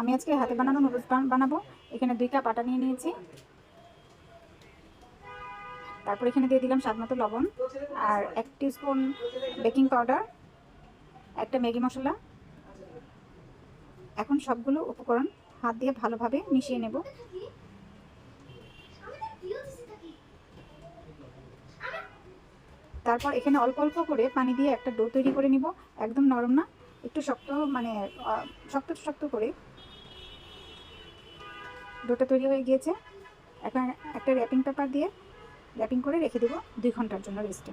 আমি আজকে হাতে বানানো নুডলস বানাবো। এখানে 2 কাপ আটা নিয়ে নিয়েছি। তারপর এখানে দিয়ে দিলাম স্বাদমতো লবণ আর 1 টিস্পুন বেকিং পাউডার, একটা ম্যাগি মশলা। এখন সবগুলো উপকরণ হাত দিয়ে ভালোভাবে মিশিয়ে নেব। তারপর এখানে অল্প অল্প করে পানি দিয়ে একটা ডো তৈরি করে নিব। একদম নরম না, একটু শক্ত, মানে শক্ত শক্ত করে ডোটা তৈরি হয়ে গিয়েছে। এখন একটা র্যাপিং পেপার দিয়ে র্যাপিং করে রেখে দেবো 2 ঘন্টার জন্য রেস্টে।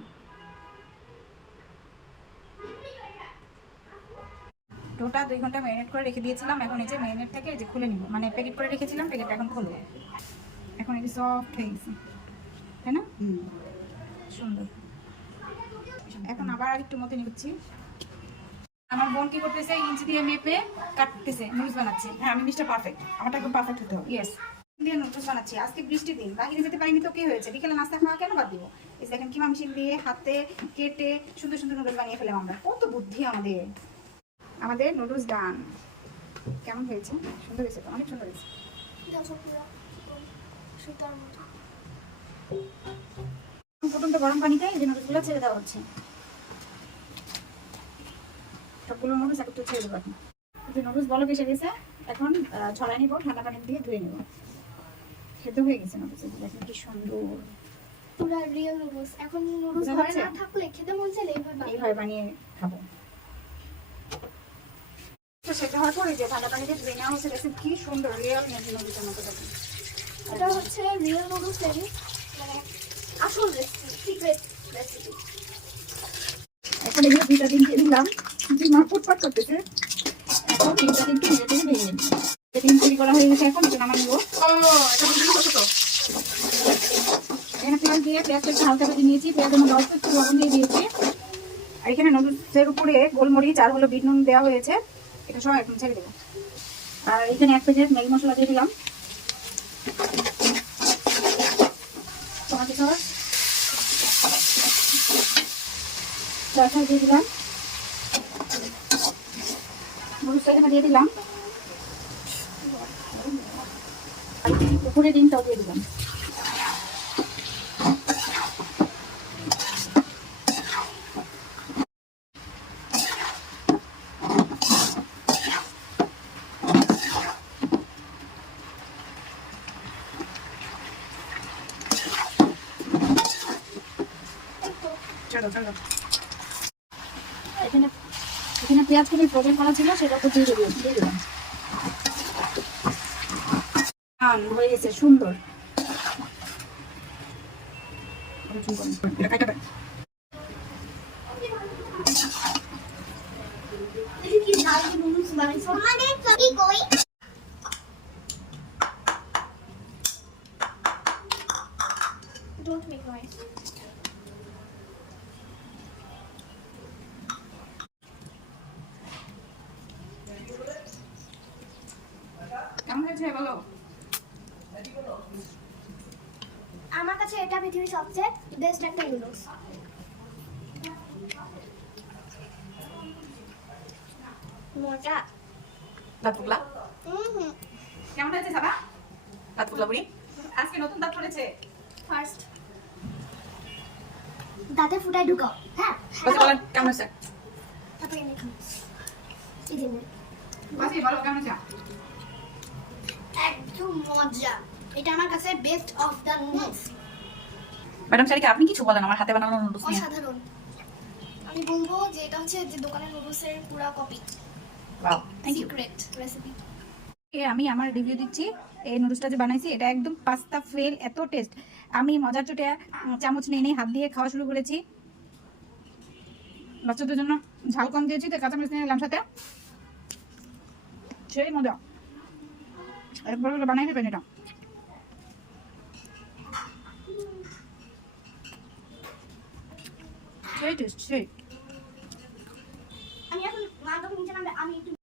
ডোটা 2 ঘন্টা ম্যারিনেট করে রেখে দিয়েছিলাম। এখন এই যে ম্যারিনেট থেকে এই যে খুলে নিব, মানে প্যাকেট করে রেখেছিলাম, প্যাকেটটা এখন খুলবো। এখন এই যে সফট হয়ে গেছে, তাই না? সুন্দর। এখন আবার আরেকটু মতো নিচ্ছি। আমার বোন কি করতেছে, ইঞ্চি দিয়ে মেপে কাটতেছে, নুডলস বানাচ্ছে। হ্যাঁ, আমি মিস্টার পারফেক্ট, আমারটা একদম পারফেক্ট হতে হবে। ইয়েস, দিয়ে নুডলস বানাচ্ছি। আজকে বৃষ্টির দিন, বাইরে যেতে পারিনি তো কি হয়েছে, বিকেলে নাস্তা খাওয়া কেন বাদ দিব? এই দেখেন কিমা মেশিন দিয়ে হাতে কেটে সুন্দর সুন্দর নুডলস বানিয়ে ফেলাম আমরা। কত বুদ্ধি আমাদের। আমাদের নুডলস ডান। কেমন হয়েছে? সুন্দর হয়েছে তো, অনেক সুন্দর হয়েছে। ফুটন্ত গরম পানিতে এই যে নুডলসগুলো ছেড়ে দেওয়া হচ্ছে। সবগুলো নুডলস একটু ছেড়ে দেবো এখন। যে নুডলস বলক এসে গেছে, এখন ছড়াই নিব, ঠান্ডা পানি দিয়ে ধুয়ে নেব। সেদ্ধ হয়ে গেছে নুডলস, দেখেন কি সুন্দর পুরা রিয়েল নুডলস। এখন নুডলস ঘরে না থাকলে খেতে মন চাইলে এইভাবে বানিয়ে খাবো। তো সেটা হওয়ার পরে যে ঠান্ডা পানিতে ধুয়ে নেওয়া হচ্ছে, দেখেন কি সুন্দর রিয়েল নুডলসের মতো দেখেন। এটা হচ্ছে রিয়েল নুডলস রেডি, মানে আসল রেসিপি, সিক্রেট রেসিপি। এখন এগুলো 2টা ডিম দিয়ে দিলাম, ডিমা ফুটফাট করতেছে। এখন 3টা ডিমকে ধীরে ধীরে ভেঙে নেব। ডিম তৈরি করা হয়ে গেছে, এখন এটা নামা নিব। এটা বুঝলি কত তো? এখানে পেঁয়াজ দিয়ে পেঁয়াজটা হালকা ভেজে নিয়েছি, পেঁয়াজের মধ্যে অল্প একটু লবণ দিয়ে দিয়েছি। আর এখানে নুডলসের উপরে গোলমরিচ আর হলো বিট নুন দেওয়া হয়েছে, এটা সব এখন ছেড়ে দেবো। আর এখানে 1 প্যাকেট ম্যাগি মশলা দিয়ে দিলাম, টমেটো সস, সয়া দিয়ে দিলাম, নুডলসটা এখানে দিয়ে দিলাম, উপরে ডিমটাও দিয়ে দিলাম। চলো চলো, এখানে এখানে পেঁয়াজ করে ফ্রোজেন করা ছিল, সেটা তো দিয়ে দিলাম। হয়ে গেছে সুন্দর। এটা কাটা কি জাল নুডলস বানাইছো আমাদের কি কই? Don't make noise. কেমন হয়েছে বলো? আমার কাছে এটা পৃথিবীর সবচেয়ে বেস্ট একটা নুডলস। মজা। দাঁত পুকলা, হুম। কেমন হয়েছে সাবা? দাঁত পুকলা বুড়ি। আজকে নতুন দাঁত পড়েছে। ফার্স্ট দাঁতে ফুটায় ঢুকাও। হ্যাঁ, বলতে বলেন কেমন হয়েছে? তারপরে এনে খাও। এই যে নে। বাসি বলো কেমন হয়েছে? একদম মজা। এটা আমার কাছে best of the noodles. Madam Sarika, আপনি কিছু বলেন আমার হাতে বানানো নুডলস নিয়ে। অসাধারণ। আমি বলবো যে এটা হচ্ছে যে দোকানের নুডলসের পুরো copy. Wow, thank you. Secret recipe. আমি আমার রিভিউ দিচ্ছি। এই নুডলসটা যে বানাইছি, এটা একদম পাস্তা ফেল, এত টেস্ট। আমি মজার চোটে চামচ নিয়ে হাত দিয়ে খাওয়া শুরু করেছি। বাচ্চাদের জন্য ঝাল কম দিয়েছি, তো কাঁচামরিচ নিয়ে নিলাম সাথে। সেই মজা, একবার বানাই দেবেন এটা। সেই টেস্ট, সেই। আমি এখন মা যখন নিচে নামবে আমি একটু